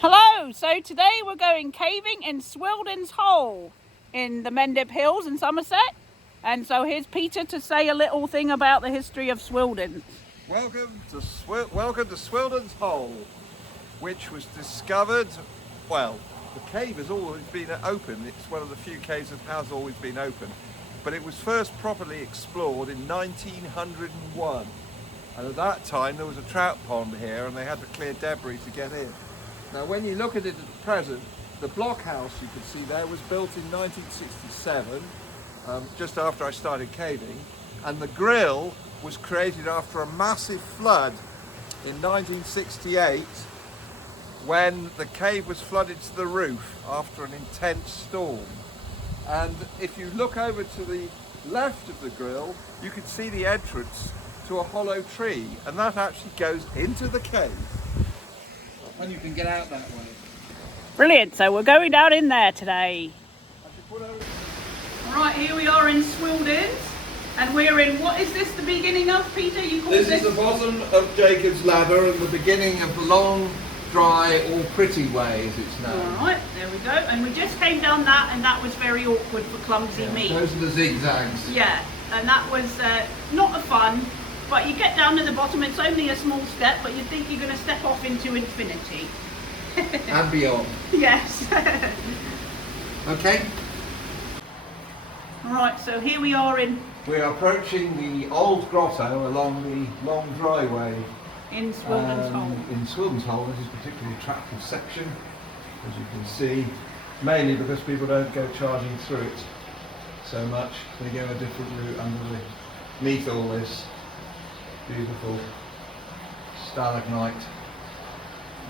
Hello, so today we're going caving in Swildon's hole in the Mendips Hills in Somerset. And so here's Peter to say a little thing about the history of Swildon. Welcome to Swildon's hole, which was discovered, well, the cave has always been open. It's one of the few caves that has always been open. But it was first properly explored in 1901. And at that time there was a trout pond here and they had to clear debris to get in. Now when you look at it at the present, the blockhouse you can see there was built in 1967, just after I started caving, and the grill was created after a massive flood in 1968 when the cave was flooded to the roof after an intense storm. And if you look over to the left of the grill, you can see the entrance to a hollow tree, and that actually goes into the cave. And you can get out that way. Brilliant, so we're going down in there today. Right, here we are in Swildons, and we're in, what is this the beginning of, Peter? You call This is the bottom of Jacob's Ladder and the beginning of the long, dry, or pretty way, as it's known. Alright, there we go. And we just came down that, and that was very awkward for clumsy me. Those are the zigzags. Yeah, and that was not a fun, but you get down to the bottom, it's only a small step, but you think you're going to step off into infinity. And beyond. Yes. Okay. Alright, so here we are We are approaching the old grotto along the long driveway. in Swildon's hole. In Swildon's hole, this is a particularly attractive section, as you can see, mainly because people don't go charging through it so much. They go a different route underneath all this beautiful stalagmite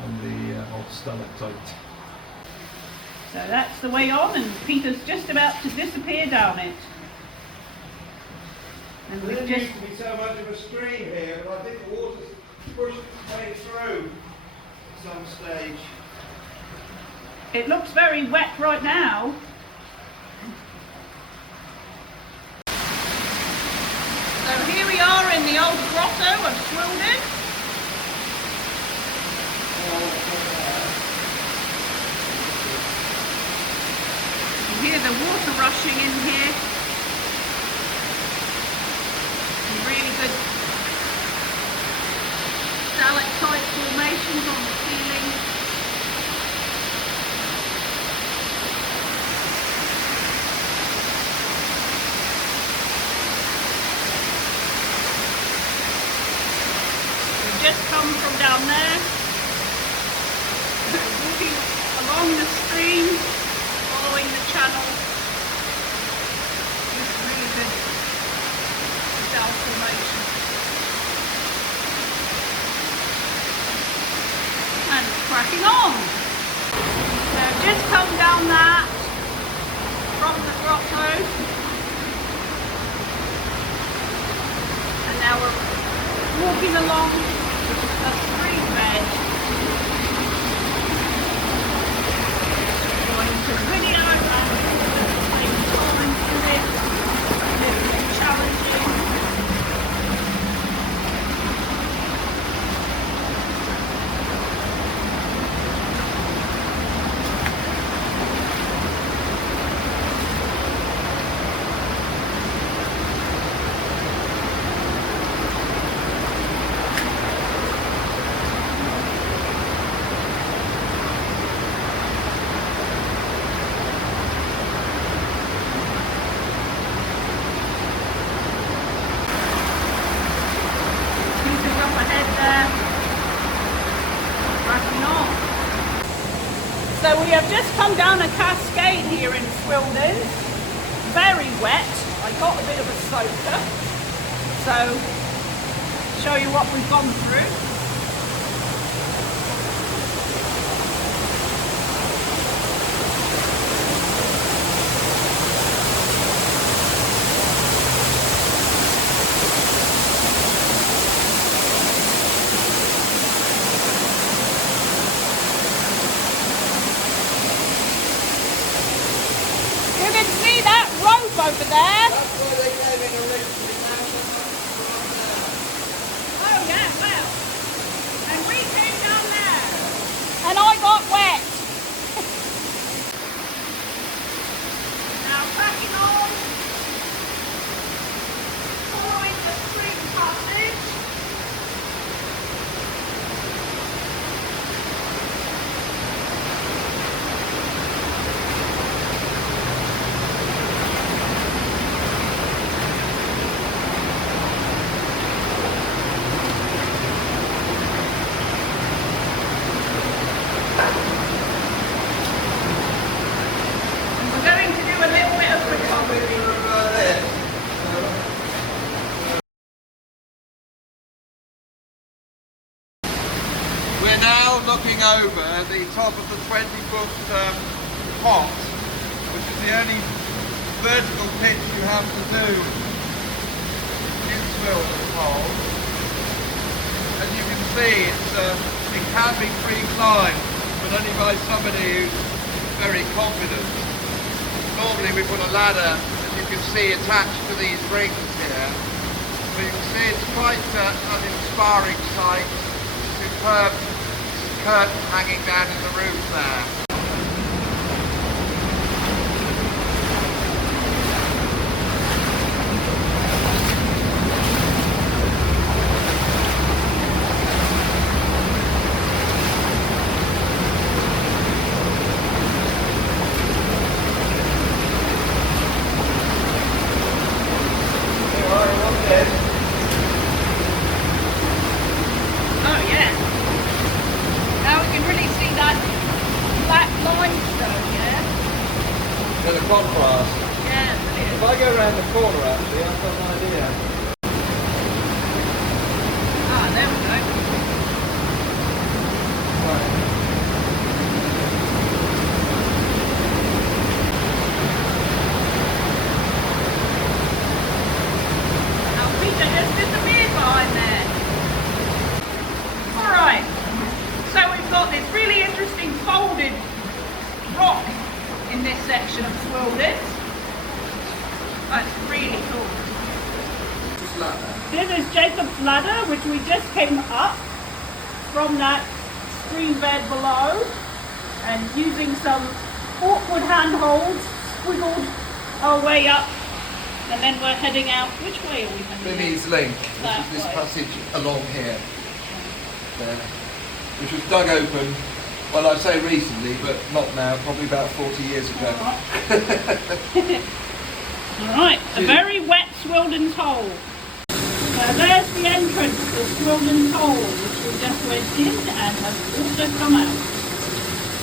and the old stalactite. So that's the way on, and Peter's just about to disappear down it. And There we've didn't just... used to be so much of a stream here, but I think the water's pushed its way through at some stage. It looks very wet right now. So here we are in the old grotto of Swildon. You hear the water rushing in here. Some really good stalactite formations on the ceiling. We've just come from down there, walking along the stream, following the channel. Just really good cell formation. And it's cracking on. So I've just come down that from the grotto, and now we're walking along a stream bed. Going to video and maybe going through it. A little bit challenging. So we have just come down a cascade here in Swildon. Very wet. I got a bit of a soaker. So show you what we've gone through. You can see that rope over there. That's why they came in originally. Oh yeah, well. And we came down there. And I got wet. looking over the top of the 20-foot pot, which is the only vertical pitch you have to do in Swildon's hole. As you can see, it can be free climbed, but only by somebody who's very confident. Normally we put a ladder, as you can see, attached to these rings here. So you can see it's quite an inspiring sight. Superb curtain hanging down in the roof there. Oh yeah. Now we can really see that black limestone, yeah? So the contrast. Yeah, brilliant. If I go around the corner actually, I've got an idea. Ah, there we go. Now Peter just disappeared behind there. Alright, so we've got this really interesting folded rock in this section of Swildons. That's really cool. This is Jacob's ladder, which we just came up from that stream bed below, and using some awkward handholds, squiggled our way up, and then we're heading out. Which way are we heading? Linney's Link, That which is this way. passage along here, there, which was dug open, well I say recently, but not now, probably about 40 years ago. Alright, a very wet Swildon's hole. So there's the entrance to Swildon's hole, which we just went in and has also come out.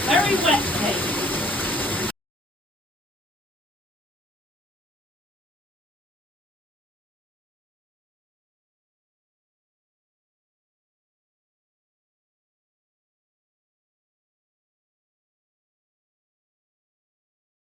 Very wet cave.